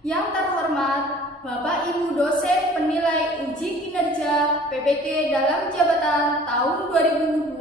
Yang terhormat Bapak Ibu dosen penilai uji kinerja PPK dalam jabatan tahun 2025.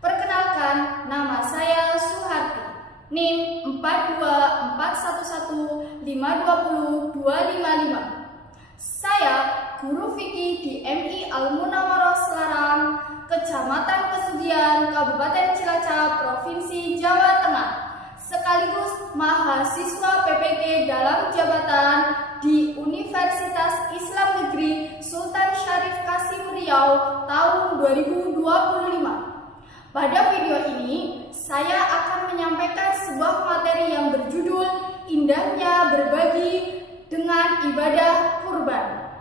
Perkenalkan, nama saya Suharti, NIM 42411520255. Saya guru fikih di MI Al-Munawwaroh Selarang, Kecamatan Kesugian, Kabupaten Cilacap, Provinsi Jawa Tengah, sekaligus mahasiswa PPK dalam jabatan di Universitas Islam Negeri Sultan Syarif Qasim Riau tahun 2025. Pada video ini, saya akan menyampaikan sebuah materi yang berjudul Indahnya Berbagi dengan Ibadah Kurban.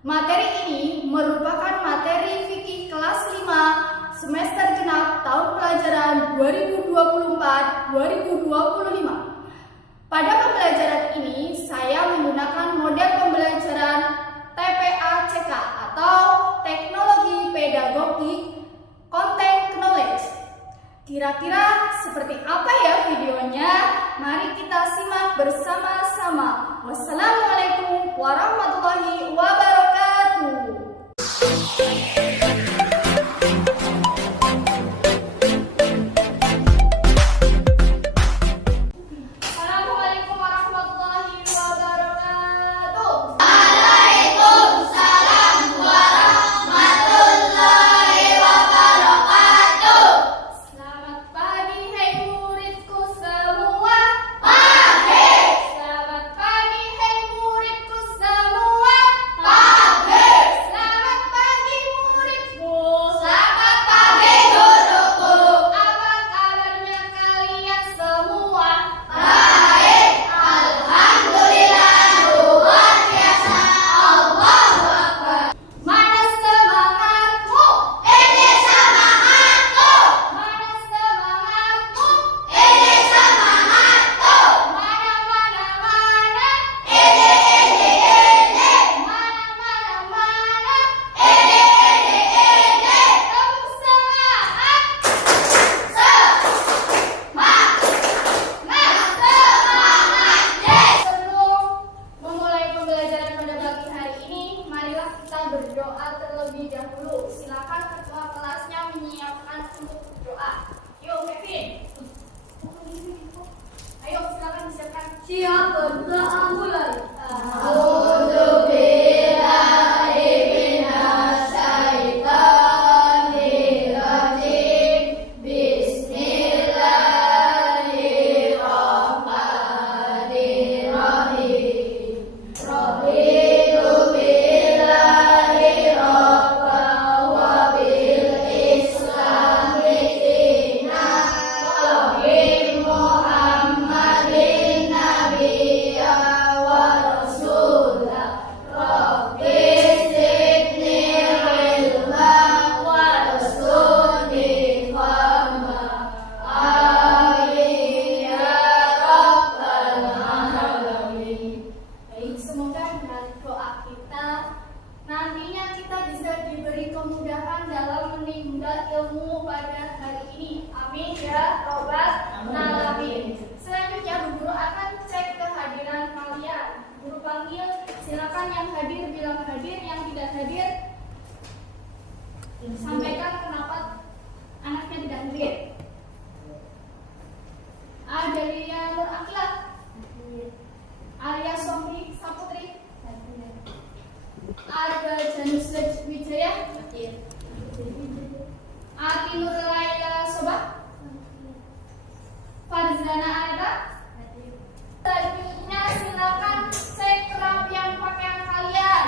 Materi ini merupakan materi fikih kelas 5 semester genap tahun pelajaran 2024-2025. Pada pembelajaran ini, saya menggunakan model pembelajaran TPA-CK atau Teknologi Pedagogik Content Knowledge. Kira-kira seperti apa ya videonya? Mari kita simak bersama-sama. Wassalamualaikum warahmatullahi wabarakatuh. Berdoa terlebih dahulu. Silakan ketua kelasnya menyiapkan untuk berdoa. Yuk, Kevin. Ayo, silakan disiapkan. Siap, berdoa mulai. Nantinya kita bisa diberi kemudahan dalam menimba ilmu pada hari ini. Amin ya robbal alamin. Selanjutnya, Bu Guru akan cek kehadiran kalian. Guru panggil, silakan yang hadir bilang hadir, yang tidak hadir sampaikan kenapa anaknya tidak hadir. Adalia Nur Akila, Arya Somri Saputri, Arga Janus Wijaya, Ati Nur Laila Soba, Farzana Arta. Selanjutnya silakan cek kerapian pakaian kalian.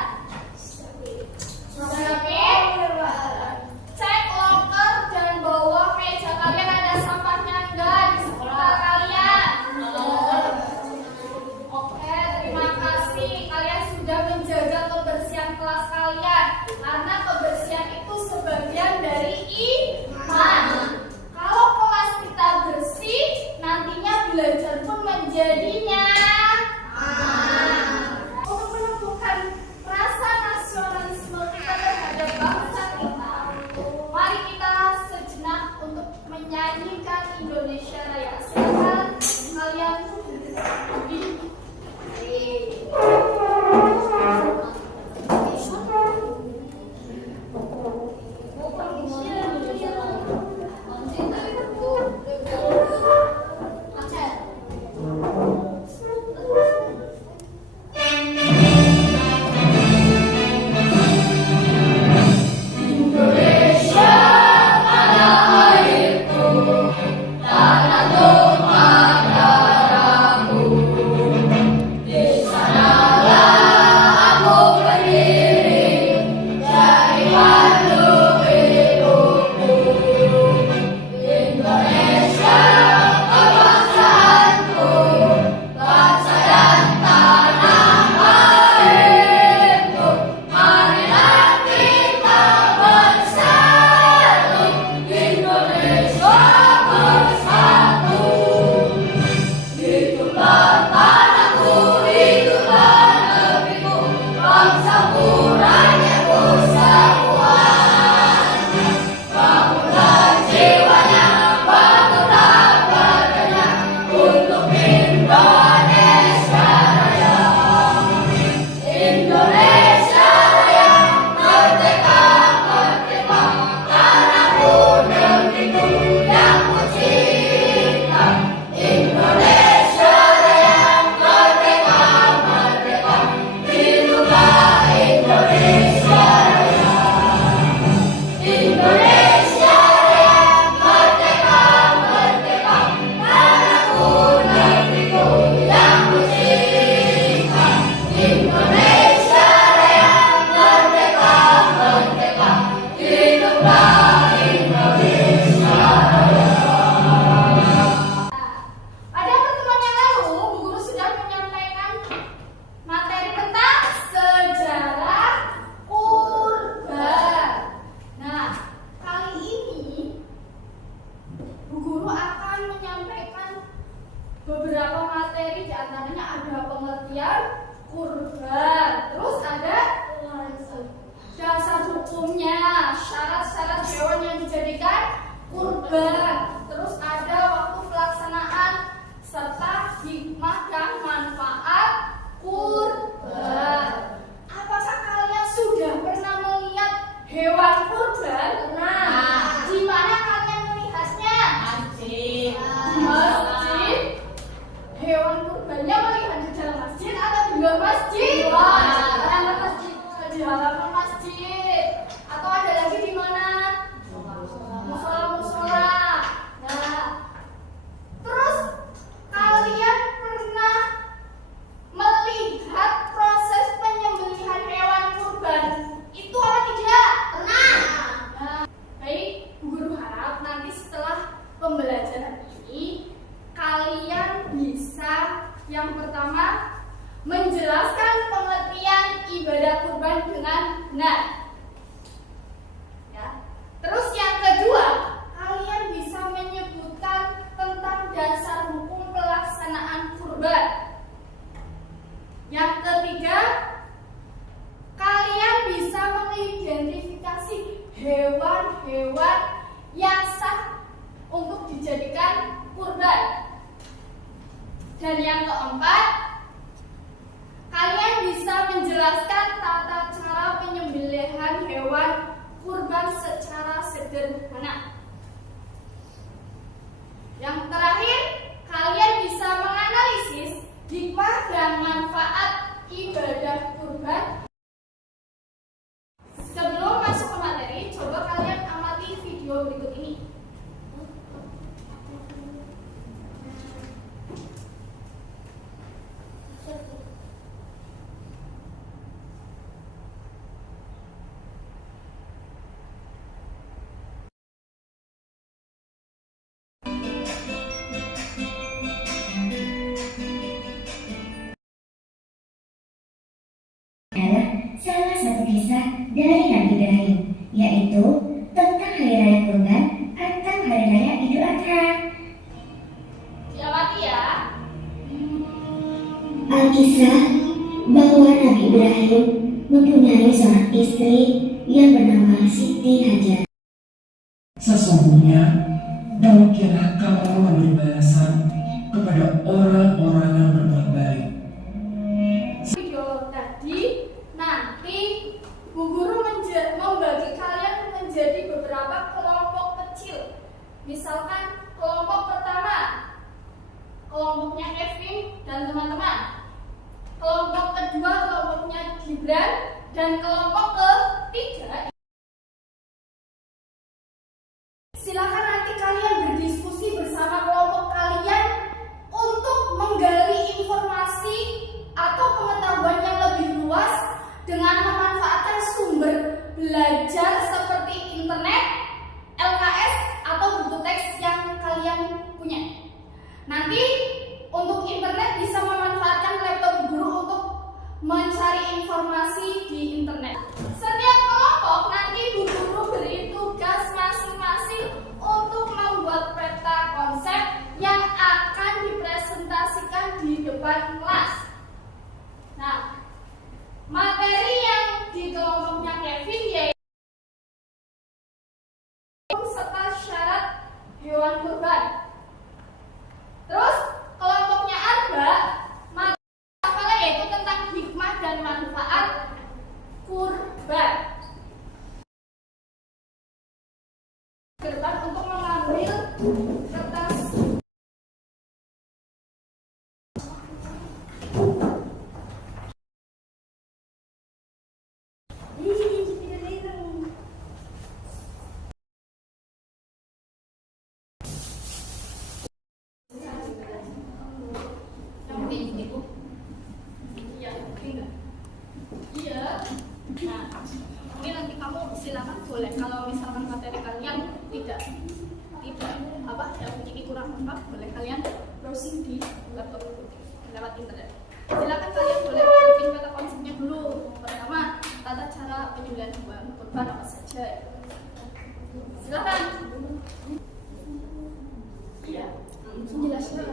Cek loker dan bawah meja kalian ada sampahnya enggak di sekitar kalian. Oke, terima kasih. Kalian sudah menjaga kebersihan kelas kalian, karena kebersihan itu sebagian dari iman. Kalau kelas kita bersih, nantinya belajar pun menjadinya untuk menumbuhkan rasa nasionalisme kita terhadap bangsa kita. Mari kita sejenak untuk menyanyikan Indonesia Raya. Silakan kalian beberapa materi, diantaranya ada pengertian kurban, terus ada dasar hukumnya, syarat-syarat hewan yang dijadikan kurban, terus ada waktu pelaksanaan serta hikmah dan manfaat kurban. Apakah kalian sudah pernah melihat hewan kurban? Pernah. Di mana kalian melihatnya? Masjid. Masjid. Hewan kurbannya melihat di dalam masjid atau di luar masjid? Di halaman masjid. Di halaman masjid. Atau ada lagi di mana? Musola-musola. Nah, terus kalian pernah melihat proses penyembelihan hewan kurban itu apa tidak? Pernah. Nah, baik, Bu Guru harap nanti setelah pembelajaran ini kalian bisa yang pertama menjelaskan pengertian ibadah kurban dengan benar. Ya. Terus yang kedua, kalian bisa menyebutkan tentang dasar hukum pelaksanaan kurban. Yang ketiga, kalian bisa mengidentifikasi hewan-hewan yang sah untuk dijadikan kurban. Dan yang keempat, kalian bisa menjelaskan tata cara penyembelihan hewan kurban secara sederhana. Yang terakhir, kalian bisa menganalisis hikmah dan manfaat ibadah kurban. Sebelum masuk ke materi, coba kalian amati video berikut ini. Salah satu kisah dari Nabi Ibrahim, yaitu tentang Hari Raya Kurban atau Hari Raya Idul Adha. Diamati ya. Alkisah bahwa Nabi Ibrahim mempunyai seorang istri yang bernama Siti Hajar. Sesungguhnya, demikianlah kamu memberi balasan kepada orang-orang yang berbuat baik. Video tadi nanti Bu Guru membagi kalian menjadi beberapa kelompok kecil. Misalkan kelompok pertama, kelompoknya Kevin dan teman-teman. Kelompok kedua, kelompoknya Gibran, dan kelompok ketiga. Silakan nanti kalian berdiskusi bersama kelompok kalian untuk menggali informasi atau pengetahuan yang lebih luas dengan memanfaatkan sumber belajar seperti internet, LKS, atau buku teks yang kalian punya. Nanti untuk internet bisa memanfaatkan laptop guru untuk mencari informasi di internet. Setiap kelompok nanti Bu Guru beri tugas masing-masing untuk membuat peta konsep yang akan dipresentasikan di depan kelas. Nah, materi yang di kelompoknya Kevin yaitu serta syarat hewan kurban. Terus kelompoknya Arba, materi yaitu tentang hikmah dan manfaat kurban. Kurban untuk mengambil kertas. Ini nanti kamu silakan boleh kalau misalkan materi kalian tidak yang begini kurang lengkap, boleh kalian browsing di laptop lewat internet. Silakan kalian boleh bikin peta konsepnya dulu. Pertama, tata cara penyembelihan hewan kurban apa saja. Silakan. Iya, jelasnya.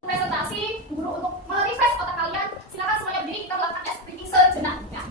presentasi guru untuk merefresh otak kalian. Silakan semuanya berdiri, kita melakukan tes speaking sejenak ya.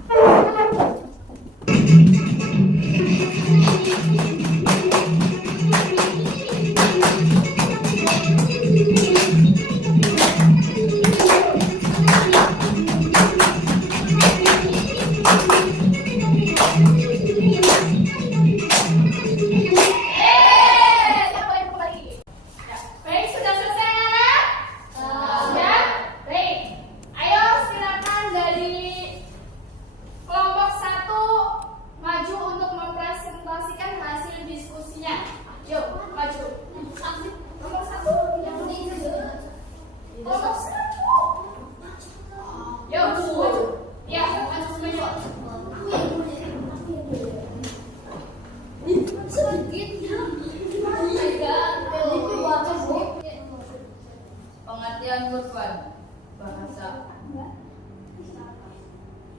Pengertian kurban bahasa.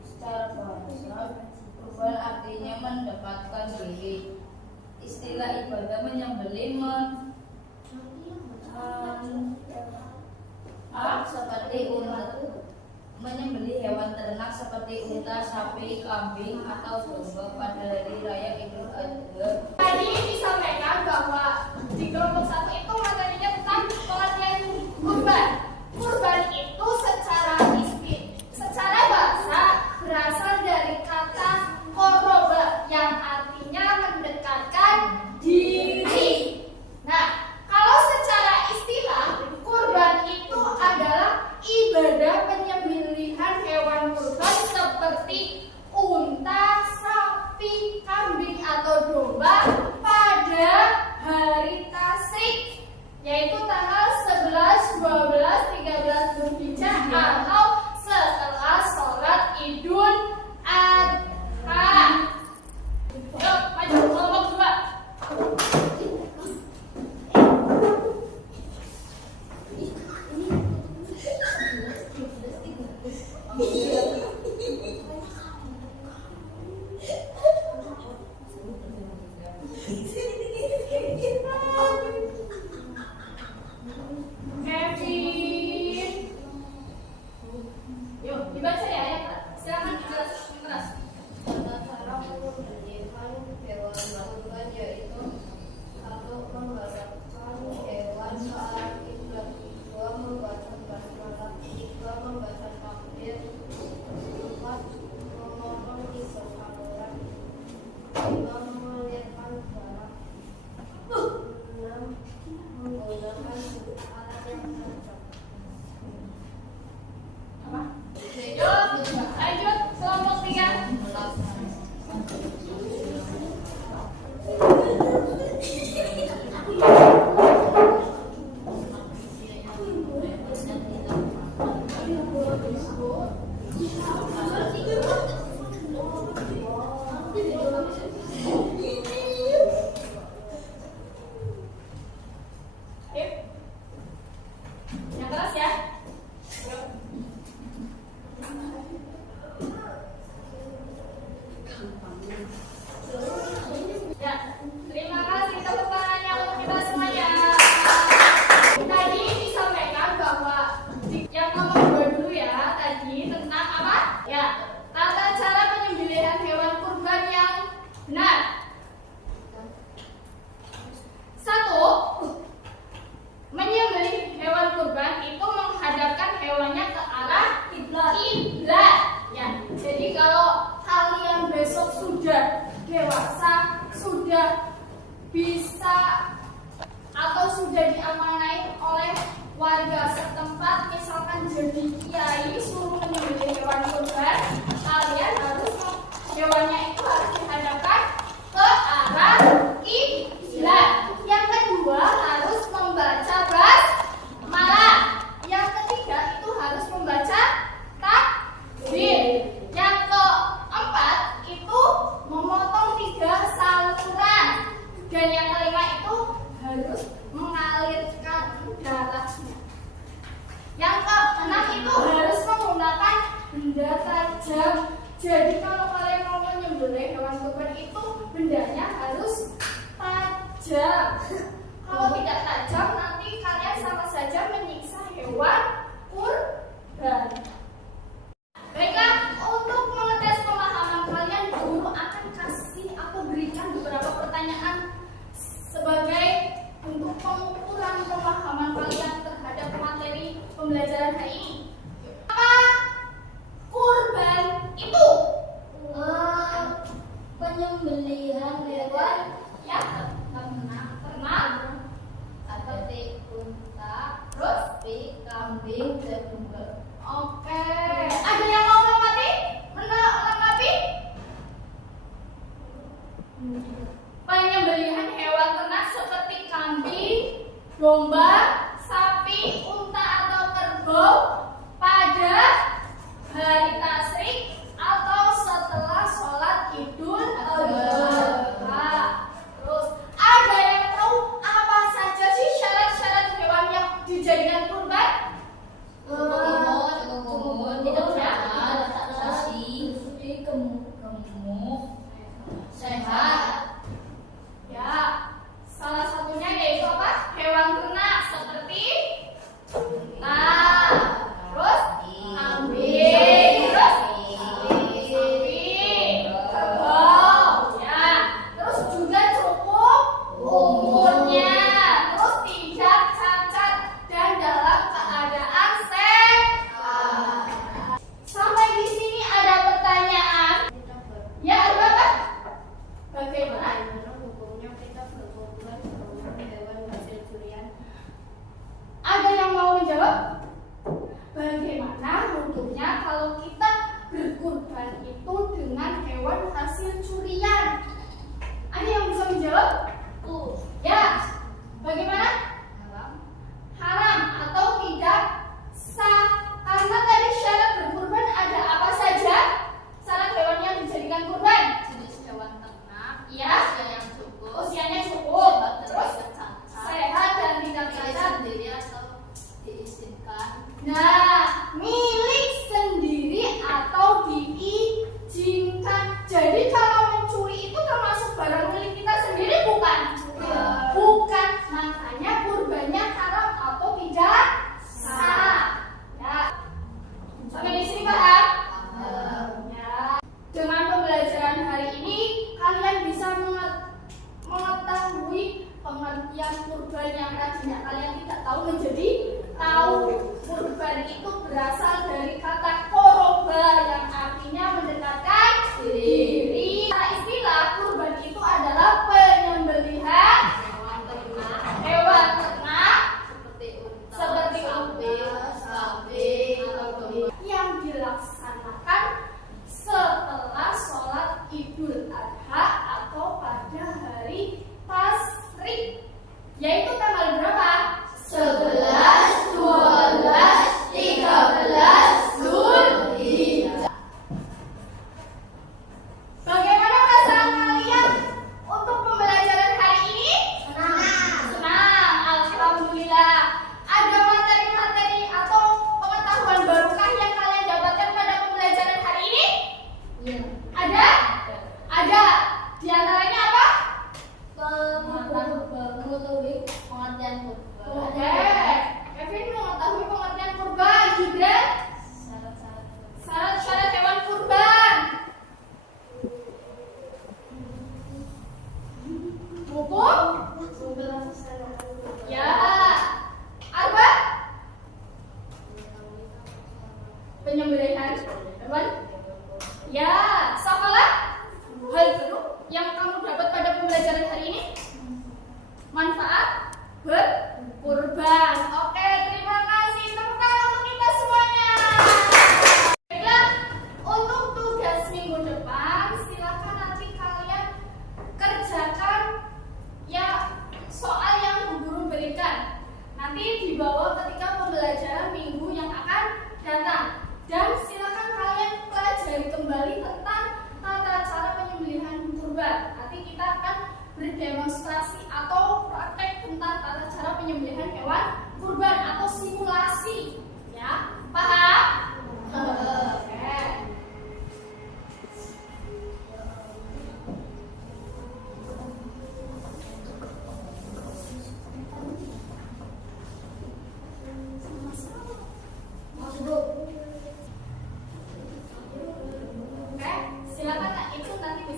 Secara bahasa, kurban artinya mendekatkan diri. Istilah ibadah menyembelih seperti unta, menyembelih hewan ternak seperti unta, sapi, kambing, atau domba pada hari raya Idul Adha. Tadi disampaikan bahwa di kelompok 1 itu materinya tentang pengertian kurban. Kurban itu secara bahasa berasal dari kata koroba yang artinya mendekatkan diri. Nah, kalau secara istilah kurban itu adalah ibadah penyembelihan hewan kurban seperti unta, sapi, kambing atau domba pada hari tasyrik, yaitu tanggal 11, 12, 13 Dzulhijjah atau setelah sholat Idul Adha. Yuk, maju kelompok 2. Yuk, dibaca ya ayat. Silakan dijelaskan keras. Tata cara menyembelihkan hewan kurban yaitu 1. Membacakan hewan ke arah kiblat, 2. Membaca basmalah, 3. Membaca takbir, 4. Memotong 3 saluran, 5. Mengalirkan darah, 6. Menggunakan alat yang cocok. Apa? Yuk, lanjut kelompok 3. Yang keras ya. Ya, terima kasih tepuk tangannya untuk kita semuanya. Tadi disampaikan bahwa yang nomor 2 dulu ya, tadi tentang apa? Ya, tata cara penyembelihan hewan kurban yang benar. 1. Menyembelih hewan kurban itu menghadapkan hewannya ke arah kiblat. Ya, jadi kalau kalian besok sudah dewasa, sudah bisa atau sudah diamanai oleh warga setempat, misalkan jadi kiai suruh menyembelih hewan kurban, kalian harus hewannya itu harus dihadapkan ke arah kiblat. Yang kedua harus membaca basmalah. Yang ketiga itu harus membaca takbir. Yang keempat itu memotong 3 saluran. Dan yang kelima itu harus mengalirkan darahnya. Yang keenam itu harus menggunakan benda tajam. Jadi kalau kalian mau menyembelih hewan kurban itu bendanya harus tajam. Kalau tidak tajam nanti kalian sama saja menyiksa hewan kurban. Baiklah, untuk mengetes pemahaman kalian, guru akan kasih atau berikan beberapa pertanyaan sebagai untuk pengukuran pemahaman kalian terhadap materi pembelajaran hari ini. Apa kurban itu? Penyembelihan hewan Ya, ternak seperti unta, terus? sapi, kambing, dan domba. Oke. Ada yang mau melengkapi? Penyembelihan hewan ternak seperti kambing, domba, sapi, unta atau kerbau pada hari tasyrik atau setelah sholat Idul Adha. Terus ada yang tahu apa saja sih syarat-syarat hewan yang dijadikan kurban? Kemudian tidak berat, sasi, gemuk, sehat. Ya, salah satunya yaitu apa? Hewan ternak seperti terus kambing, terus sapi, kerbau, ya. Terus juga cukup umurnya, terus tidak cacat dan dalam keadaan sehat. Sampai di sini ada pertanyaan? Ya, ada apa? Bagaimana? Hukumnya kita berkorban sama hewan hasil curian? Ada yang mau menjawab? Bagaimana hukumnya kalau kita berkurban itu dengan hewan hasil curian? Ada yang bisa menjawab? Ya. Bagaimana? Haram atau tidak sah? Karena tadi syarat berkurban ada apa saja? Syarat hewan yang dijadikan kurban? Jenis hewan ternak, Ya. usia yang cukup, Usianya cukup, terus cacat, sehat dan tidak milik cacat. sendiri atau diizinkan. Nah, milik sendiri atau diizinkan. Jadi kalau mencuri itu termasuk barang milik kita sendiri, bukan? Bukan. Makanya kurbannya haram atau tidak sah. Ya. Sampai di sini paham? Ya. Dengan pembelajaran hari ini kalian bisa mengetahui pengertian kurban yang tadinya kalian tidak tahu menjadi tahu. Kurban itu berasal dari kata koroba yang artinya mendekatkan diri. Secara istilah kurban itu adalah penyembelihan hewan ternak seperti unta, kambing, atau domba yang dilaksanakan setelah sholat Idul Adha atau pada hari tasyrik, yaitu tanggal berapa? 11, 12, 13 Zulhijjah. Bagaimana perasaan kalian untuk pembelajaran hari ini? Senang, alhamdulillah. Ada materi-materi atau pengetahuan barukah yang kalian dapatkan pada pembelajaran hari ini? Iya. Ada? Ada. Di antaranya apa? Mengetahui pengertian kurban. Oke. Kevin mengetahui pengertian kurban. Gibran? Syarat-syarat. Syarat-syarat hewan kurban. Hukum? Ya. Arba? Penyembelihan hewan? Ya. Safalah? Hal baru yang kamu dapat pada pembelajaran hari ini? Manfaat berkurban.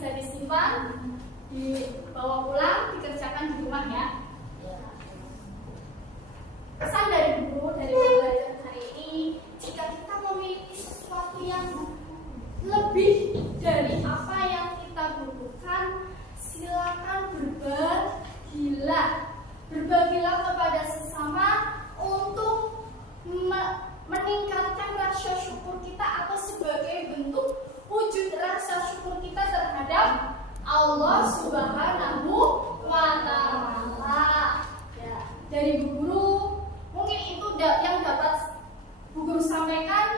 bisa disimpan, dibawa pulang, dikerjakan di rumah ya. Pesan dari guru dari pembelajaran hari ini, jika kita memiliki sesuatu yang lebih dari apa yang kita butuhkan, silakan berbagilah kepada sesama untuk meningkatkan rasa syukur kita atau sebagai bentuk wujud rasa syukur kita terhadap Allah Subhanahu wa Ta'ala. Ya, dari Bu Guru mungkin itu yang dapat Bu Guru sampaikan.